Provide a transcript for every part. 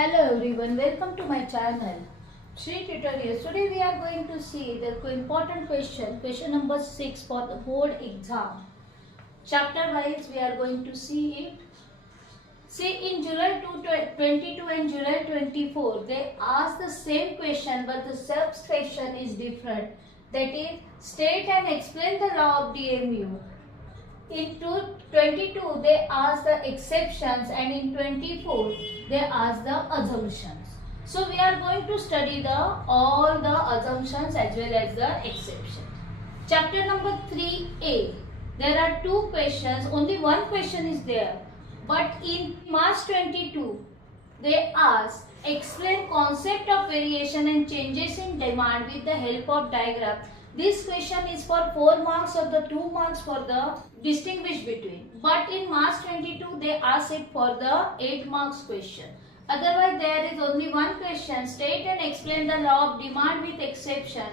Hello everyone, welcome to my channel Shri Tutorials. Today we are going to see the important question number 6 for the board exam. Chapter wise we are going to see it. See, in July 22 and July 24 they ask the same question but the subsection is different. That is, state and explain the law of DMU. In 22 they ask the exceptions and in 24 they ask the assumptions. So we are going to study all the assumptions as well as the exceptions. Chapter number 3A. There are two questions. Only one question is there. But in March 22 they ask explain concept of variation and changes in demand with the help of diagram. This question is for 4 marks or the 2 marks for the distinguish between. But in March 22 they ask it for the 8 marks question. Otherwise there is only one question, state and explain the law of demand with exception.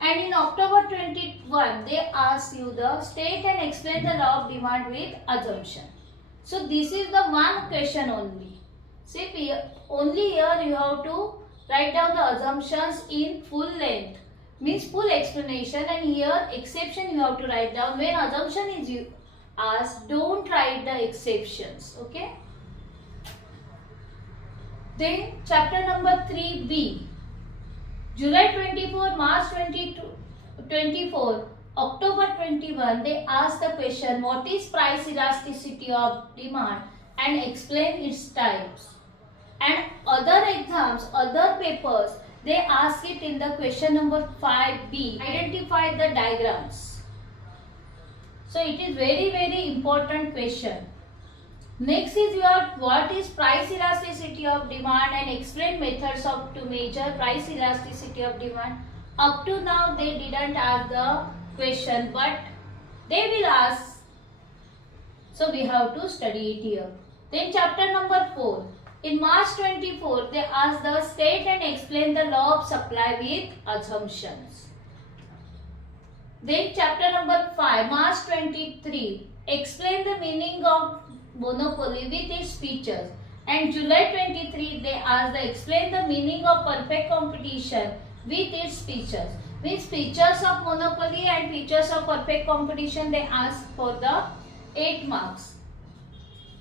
And in October 21 they ask you the state and explain the law of demand with assumption. So this is the one question only. See, only here you have to write down the assumptions in full length. Means full explanation, and here exception you have to write down. When assumption is asked, don't write the exceptions. Okay. Then chapter number 3B. July 24, March 24, October 21 they ask the question what is price elasticity of demand and explain its types. And other exams, other papers, they ask it in the question number 5B. Identify the diagrams. So it is very important question. Next is your what is price elasticity of demand and explain methods to measure price elasticity of demand. Up to now they didn't ask the question, but they will ask. So we have to study it here. Then chapter number 4. In March 24, they ask the state and explain the law of supply with assumptions. Then chapter number 5, March 23, explain the meaning of monopoly with its features. And July 23, they ask the explain the meaning of perfect competition with its features. Means features of monopoly and features of perfect competition they ask for the 8 marks.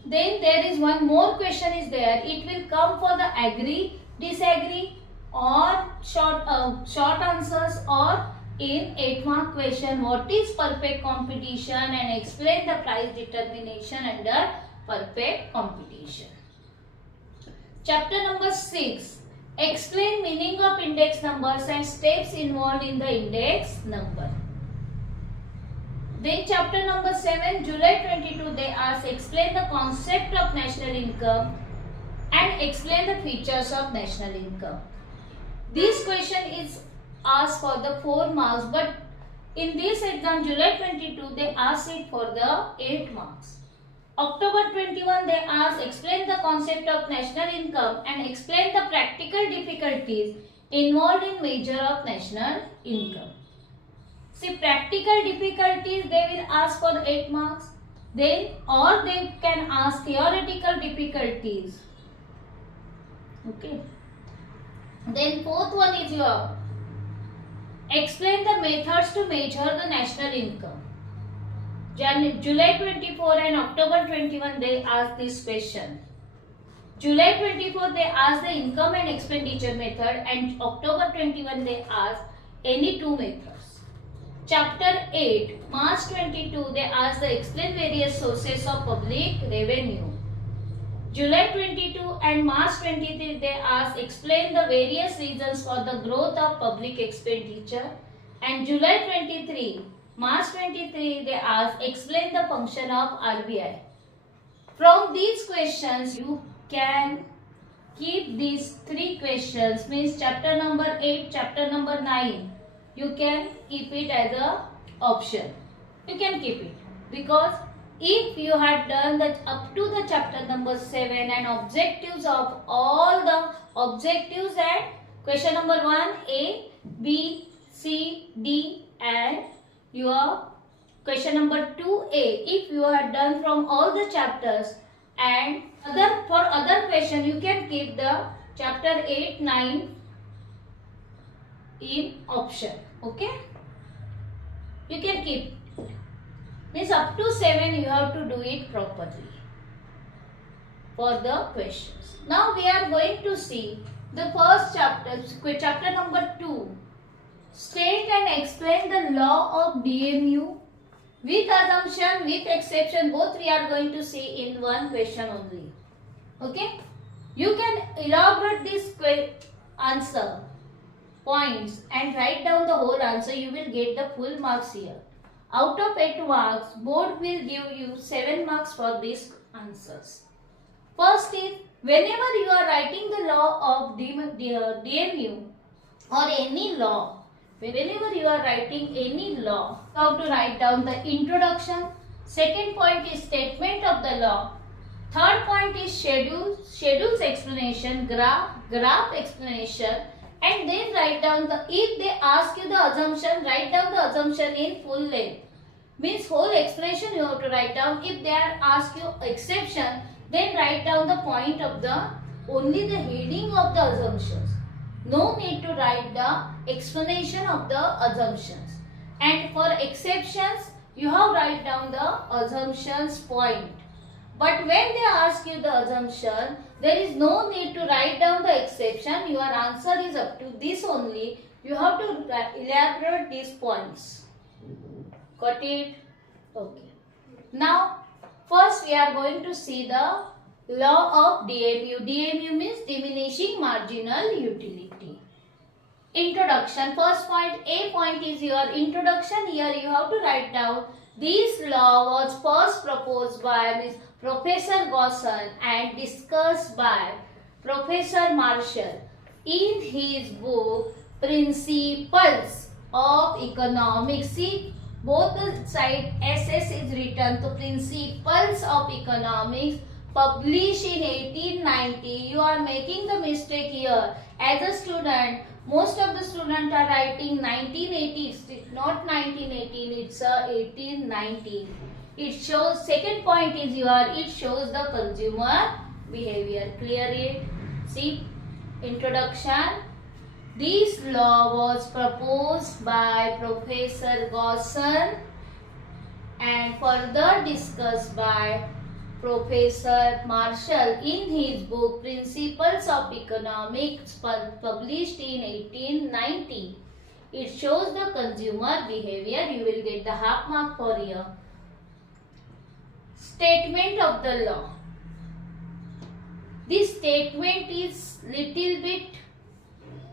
Then there is one more question is there. It will come for the agree, disagree or short answers, or in 8 mark question what is perfect competition and explain the price determination under perfect competition. Chapter number 6. Explain meaning of index numbers and steps involved in the index number. Then chapter number 7, July 22, they ask explain the concept of national income and explain the features of national income. This question is asked for the 4 marks, but in this exam July 22 they ask it for the 8 marks. October 21 they ask explain the concept of national income and explain the practical difficulties involved in measure of national income. See, practical difficulties they will ask for 8 marks. Then or they can ask theoretical difficulties. Okay. Then fourth one is your explain the methods to measure the national income. July 24 and October 21 they ask this question. July 24 they ask the income and expenditure method, and October 21 they ask any 2 methods. Chapter 8, March 22, they ask the explain various sources of public revenue. July 22 and March 23, they ask explain the various reasons for the growth of public expenditure. And July 23, March 23, they ask explain the function of RBI. From these questions, you can keep these 3 questions, means chapter number 8, chapter number 9. You can keep it as a option. You can keep it because if you had done that up to the chapter number 7 and objectives of all the objectives and question number 1 A, B, C, D and your question number 2A, if you had done from all the chapters and For other question, you can keep the chapter 8, 9 in option. Okay, you can keep, means up to 7 you have to do it properly for the questions. Now we are going to see the first chapter, chapter number 2. State and explain the law of DMU with assumption, with exception, both we are going to see in one question only. Okay, you can elaborate this answer points and write down the whole answer. You will get the full marks here. Out of 8 marks, board will give you 7 marks for these answers. First is, whenever you are writing the law of DMU or any law, whenever you are writing any law, you have to write down the introduction. Second point is statement of the law. Third point is schedules explanation, graph explanation, and then write down the, if they ask you the assumption, write down the assumption in full length. Means whole explanation you have to write down. If they are ask you exception, then write down the point of the, only the heading of the assumptions. No need to write the explanation of the assumptions. And for exceptions, you have write down the assumptions point. But when they ask you the assumption, there is no need to write down the exception. Your answer is up to this only. You have to elaborate these points. Got it? Okay. Now, first we are going to see the law of DMU. DMU means diminishing marginal utility. Introduction. First point, A point is your introduction. Here you have to write down, this law was first proposed by Professor Gosson and discussed by Professor Marshall in his book Principles of Economics. See, both the side SS is written to Principles of Economics, published in 1890. You are making the mistake here. As a student, most of the students are writing 1980. It's not 1918, it's 1890. It shows, second point is it shows the consumer behavior. Clear it? See, introduction. This law was proposed by Professor Gosson and further discussed by Professor Marshall in his book Principles of Economics, published in 1890. It shows the consumer behavior. You will get the half mark for here. Statement of the law. This statement is little bit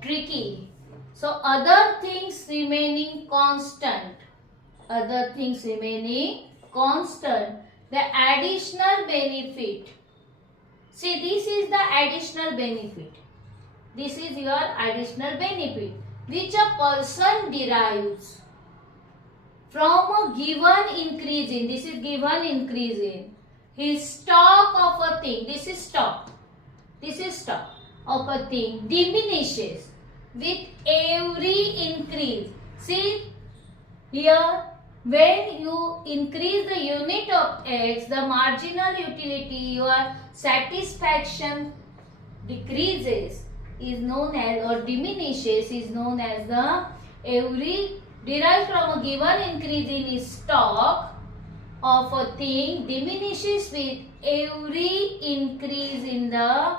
tricky. So, other things remaining constant. Other things remaining constant. The additional benefit. See, this is the additional benefit. This is your additional benefit which a person derives from a given increase in, this is given increase in his stock of a thing. This is stock. This is stock of a thing diminishes with every increase. See here, when you increase the unit of X, the marginal utility, your satisfaction decreases, is known as, or diminishes, is known as the every derived from a given increase in his stock of a thing diminishes with every increase in the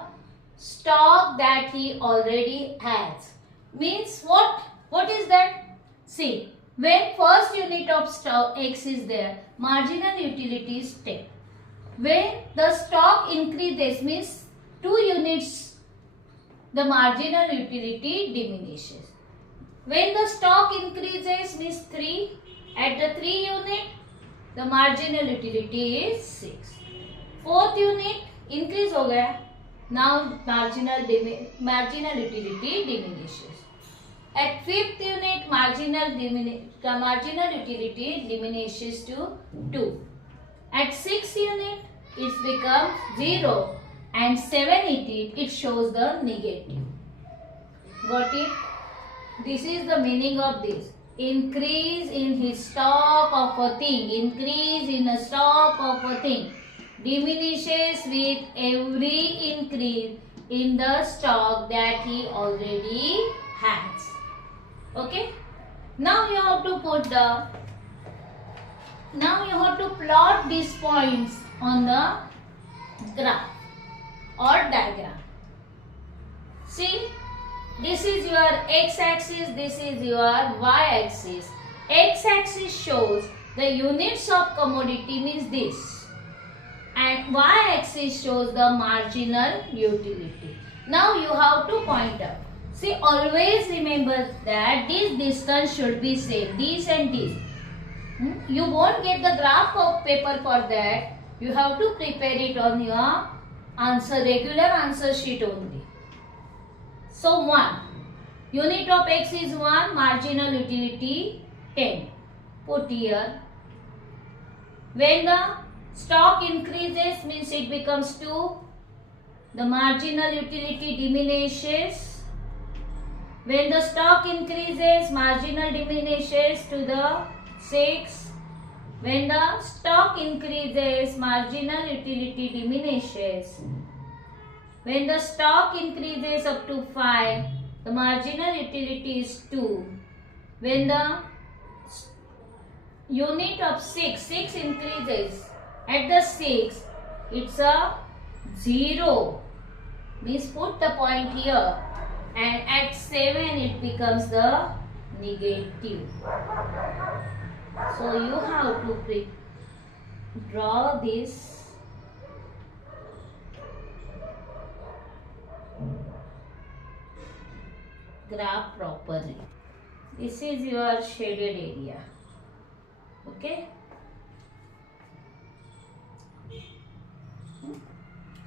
stock that he already has. Means what? What is that? See, when first unit of stock X is there, marginal utility is 10. When the stock increases, means 2 units, the marginal utility diminishes. When the stock increases, means 3, at the 3 unit, the marginal utility is 6. 4th unit increase हो गया. Now marginal utility diminishes. At 5th unit, marginal utility diminishes to 2. At 6th unit, it becomes 0, and 7 it shows the negative. Got it? This is the meaning of this. Increase in his stock of a thing. Increase in a stock of a thing. diminishes with every increase in the stock that he already has. Okay. Now you have to plot these points on the graph or diagram. See, this is your x-axis, this is your y-axis. X-axis shows the units of commodity means this, and y-axis shows the marginal utility. Now you have to point out. See, always remember that this distance should be same, this and this. You won't get the graph of paper for that. You have to prepare it on your regular answer sheet only. So 1. Unit of x is 1, marginal utility 10. Put here. When the stock increases means it becomes 2. The marginal utility diminishes. When the stock increases, marginal diminishes to the 6. When the stock increases, marginal utility diminishes. When the stock increases up to 5, the marginal utility is 2. When the unit of 6 increases, at the 6, it's a 0. Means put the point here. And at 7, it becomes the negative. So you have to draw this graph properly. This is your shaded area. Okay.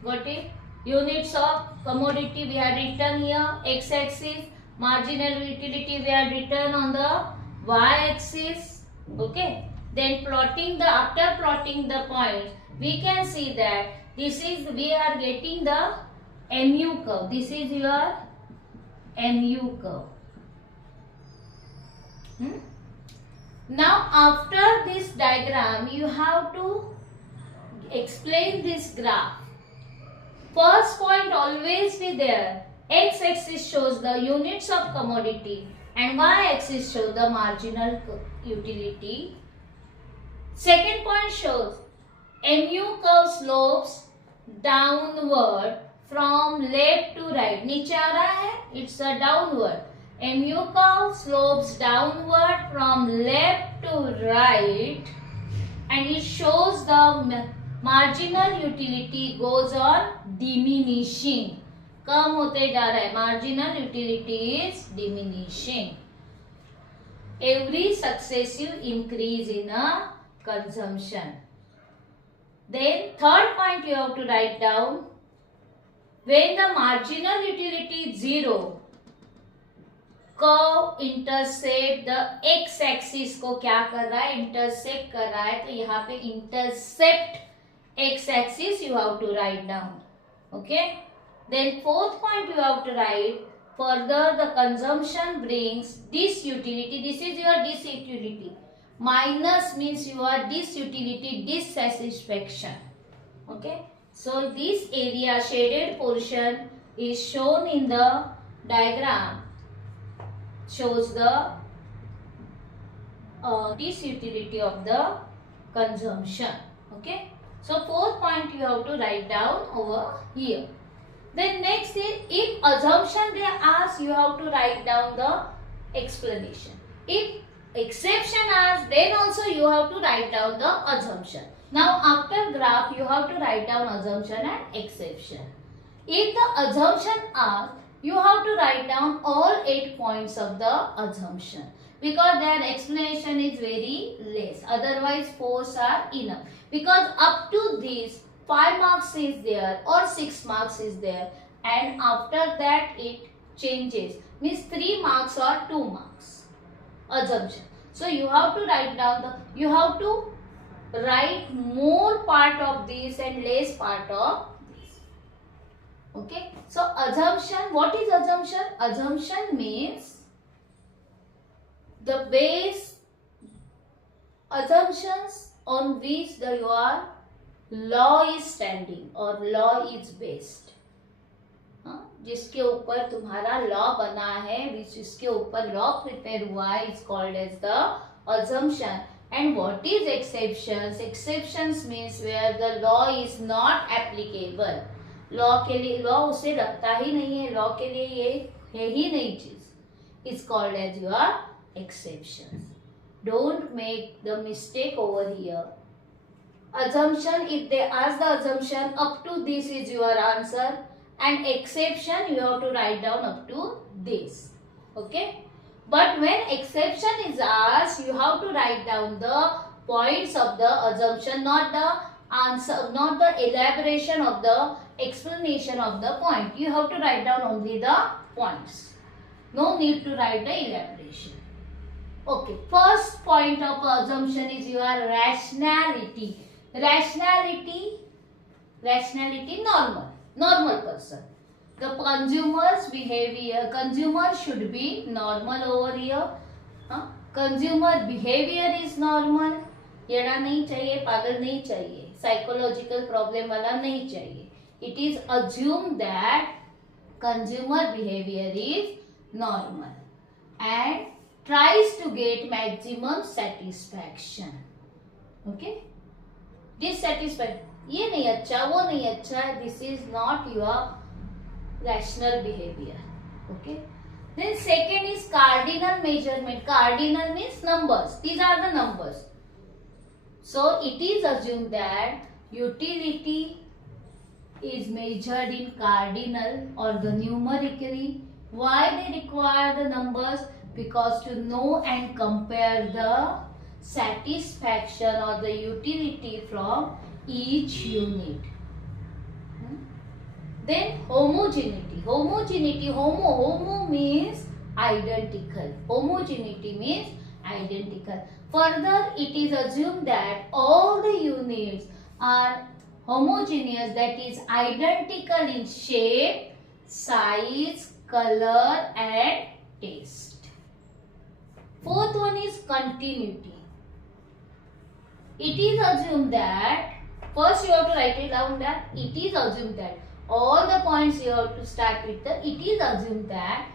Got it? Units of commodity we had written here, x-axis. Marginal utility we had written on the y-axis. Okay. Then after plotting the points, we can see that we are getting the MU curve. This is your MU curve. Now after this diagram, you have to explain this graph. First point always be there. X-axis shows the units of commodity and y-axis shows the marginal utility. Second point shows MU curve slopes downward from left to right. नीचे आ रहा है, it's a downward. MU curve slopes downward from left to right, and it shows the marginal utility goes on diminishing. कम होते जा रहा है. Marginal utility is diminishing. Every successive increase in a consumption. Then third point you have to write down. When the marginal utility is 0, curve intercept the x axis को क्या कर रहा है, intercept कर रहा है. तो यहाँ पे intercept x axis you have to write down. Okay. Then fourth point you have to write further the consumption brings disutility. This is your disutility. Minus means your disutility, dissatisfaction. Okay. So this area shaded portion is shown in the diagram, shows the disutility of the consumption. Okay. So fourth point you have to write down over here. Then next is, if assumption they ask, you have to write down the explanation. If exception asked, then also you have to write down the assumption. Now after graph you have to write down assumption and exception. If the assumption asked, you have to write down all 8 points of the assumption, because their explanation is very less. Otherwise 4s are enough, because up to this 5 marks is there or 6 marks is there, and after that it changes, means 3 marks or 2 marks assumption. So you have to write down you have to write more part of this and less part of this. Okay. So assumption, what is assumption? Assumption means the base assumptions on which you are law is standing or law is based. जिसके ऊपर तुम्हारा law बना है, जिसके ऊपर law prepare हुआ है, is called as the assumption. And what is exceptions? Exceptions means where the law is not applicable. Law के लिए लॉ उसे लगता ही नहीं है, लॉ के लिए ये है ही नहीं चीज, is called as your exceptions. Don't make the mistake over here. Assumption, if they ask the assumption up to this is your answer, and exception you have to write down up to this. Okay, but when exception is asked, you have to write down the points of the assumption, not the answer, not the elaboration of the explanation of the point. You have to write down only the points, no need to write the elaboration. Okay, first point of assumption is your rationality. Rationality, normal person. The consumer's behavior, consumer should be normal over here. Consumer behavior is normal. येड़ा नहीं चाहिए, पागल नहीं चाहिए, psychological problem वाला नहीं चाहिए. It is assumed that consumer behavior is normal and tries to get maximum satisfaction. Okay, dissatisfied, ये नहीं अच्छा, वो नहीं अच्छा, this is not your rational behavior. Okay, then second is cardinal measurement. Cardinal means numbers, these are the numbers. So it is assumed that utility is measured in cardinal or the numerically. Why they require the numbers? Because to know and compare the satisfaction or the utility from each unit. Then homogeneity. Homo means identical. Homogeneity means identical. Further, it is assumed that all the units are homogeneous, that is identical in shape, size, color and taste. Fourth one is continuity. It is assumed that, first you have to write it down that it is assumed that all the points you have to start with the it is assumed that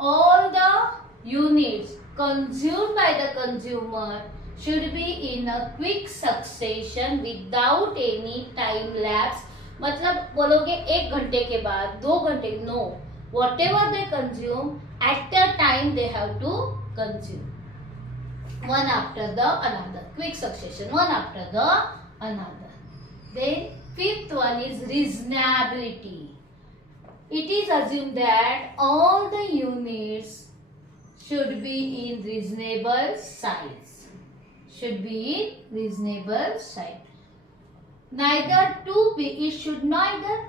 all the units consumed by the consumer should be in a quick succession without any time lapse. मतलब बोलोगे 1 घंटे के बाद, 2 घंटे, no, whatever they consume at a time they have to consume, one after the another, quick succession, one after the another. Then fifth one is reasonability. It is assumed that all the units should be in reasonable size. Should be in reasonable size. Neither too big, it should neither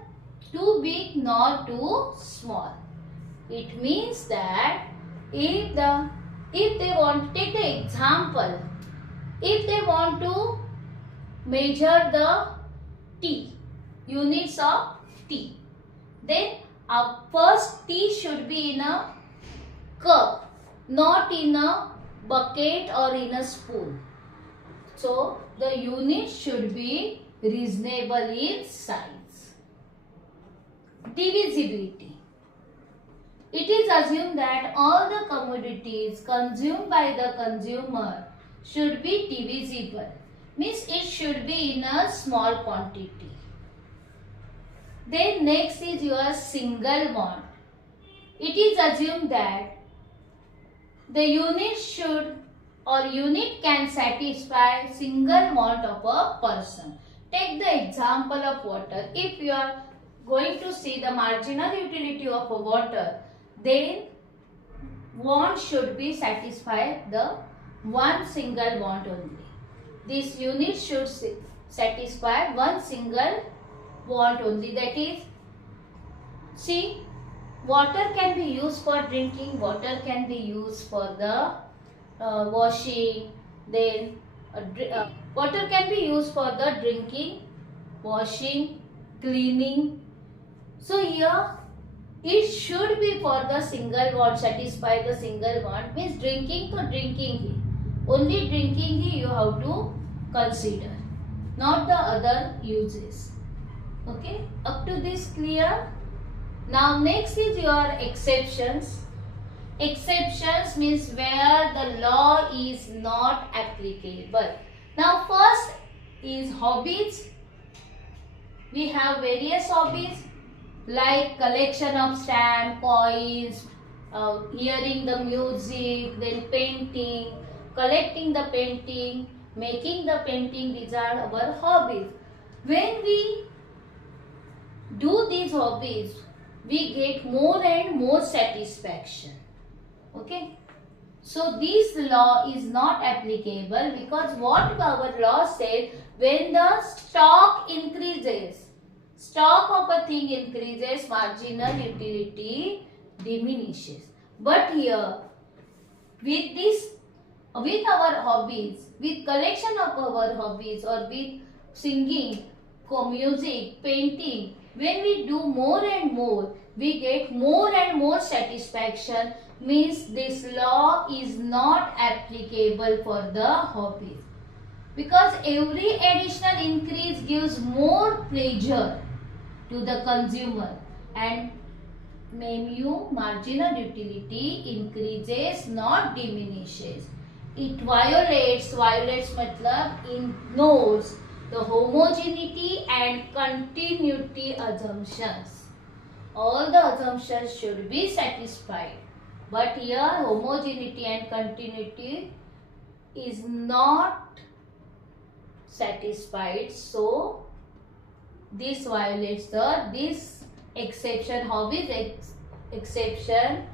too big nor too small. It means that if they want, take the example, if they want to measure the tea, units of tea, then first tea should be in a cup, not in a bucket or in a spoon. So the unit should be reasonable in size. Divisibility. It is assumed that all the commodities consumed by the consumer should be divisible. Means it should be in a small quantity. Then next is your single want. It is assumed that the unit should or unit can satisfy single want of a person. Take the example of water. If you are going to see the marginal utility of a water, then want should be satisfied the one single want only. This unit should satisfy one single want only. That is, see, water can be used for drinking, water can be used for the washing, then water can be used for the drinking, washing, cleaning. So here it should be for the single want, satisfy the single want, means drinking to drinking he, only drinking he you have to consider. not the other uses. Okay, up to this clear? Now next is your exceptions. Exceptions means where the law is not applicable. Now first is hobbies. We have various hobbies like collection of stamp, coins, hearing the music, then painting, collecting the painting, making the painting. These are our hobbies. When we do these hobbies, we get more and more satisfaction. Okay. So this law is not applicable because what our law said, when the stock increases, stock of a thing increases, marginal utility diminishes. But here, with this, with our hobbies, with collection of our hobbies, or with singing, music, painting, when we do more and more, we get more and more satisfaction. Means this law is not applicable for the hobbies, because every additional increase gives more pleasure to the consumer, and MU, marginal utility, increases not diminishes. It violates matlab ignores the homogeneity and continuity assumptions. All the assumptions should be satisfied. But here homogeneity and continuity is not satisfied. So this violates this exception, hobbies exception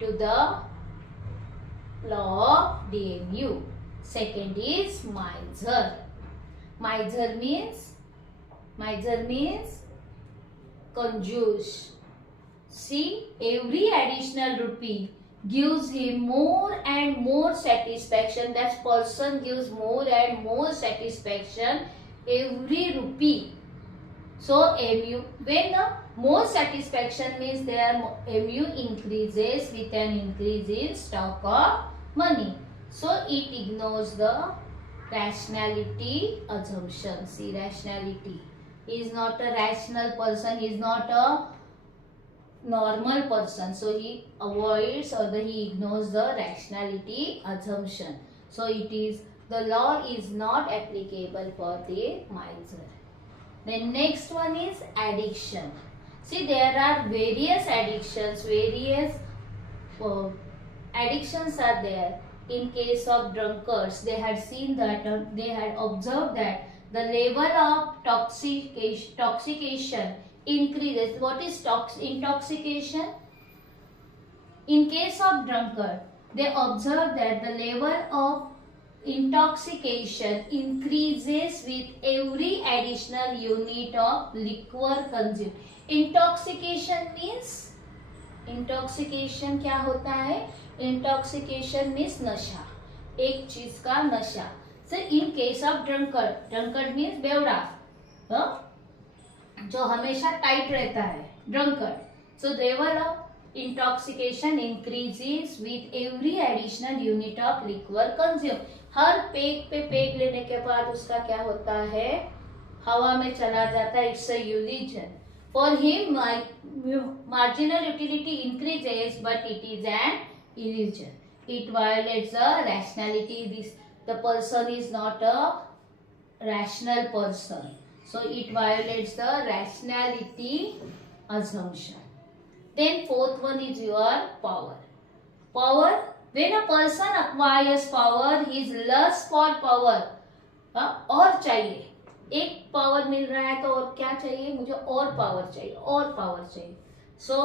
to the law of DMU. Second is miser. Miser means conjures. See, every additional rupee gives him more and more satisfaction. That person gives more and more satisfaction every rupee. So MU, when more satisfaction means their MU increases with an increase in stock of money. So it ignores the rationality assumption. See, rationality. He is not a rational person. He is not a normal person. So he avoids or he ignores the rationality assumption. So it is, the law is not applicable for the miser. The next one is addiction. See, there are various addictions, addictions are there. In case of drunkards, they had seen that, they had observed that the level of intoxication increases. What is intoxication? In case of drunkard, they observe that the level of intoxication increases with every additional unit of liquor consumed. Intoxication means, intoxication क्या होता है? Intoxication means नशा, एक चीज का नशा. Sir in case of drunkard, drunkard means बेवड़ा, जो हमेशा टाइट रहता है, drunkard. So level of intoxication increases with every additional unit of liquor consume. हर पेग पे पेग लेने के बाद उसका क्या होता है? हवा में चला जाता है. It's a illusion. For him, marginal utility increases, but it is an illusion. It violates the rationality. The person is not a rational person. So it violates the rationality assumption. Then fourth one is your power. Power. When a person acquires power, his lust for power. और चाहिए. एक power मिल रहा है तो और क्या चाहिए? मुझे और पावर चाहिए, और पावर चाहिए. So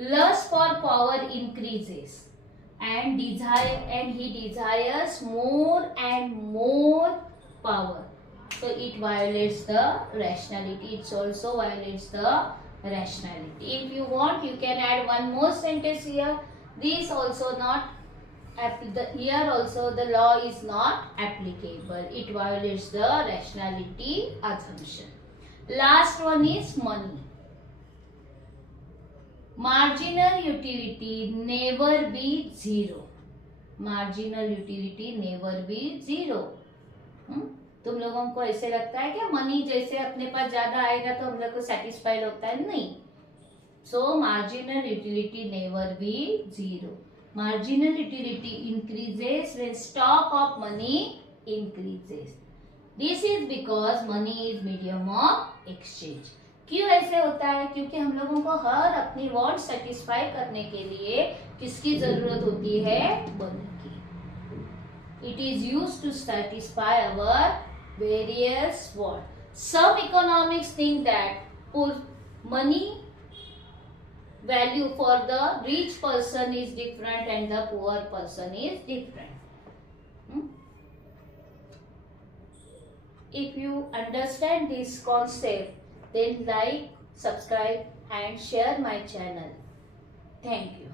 lust for power increases and he desires more and more power. So it violates the rationality. It also violates the rationality. If you want, you can add one more sentence here. This also not, here also the law is not applicable. It violates the rationality assumption. Last one is money. Marginal utility never be zero. Marginal utility never be zero. तुम लोगों को ऐसे लगता है क्या money जैसे अपने पास ज्यादा आएगा तो हम लोग को सेटिस्फाइड होता है? नहीं. So marginal utility never be zero. Marginal utility increases when stock of money increases. This is because money is medium of exchange. क्यों ऐसे होता है? क्योंकि हम लोगों को हर अपनी वांट सेटिस्फाई करने के लिए किसकी जरूरत होती है? मनी की. It is used to satisfy our various wants. Some economics think that money value for the rich person is different and the poor person is different. If you understand this concept, then like, subscribe and share my channel. Thank you.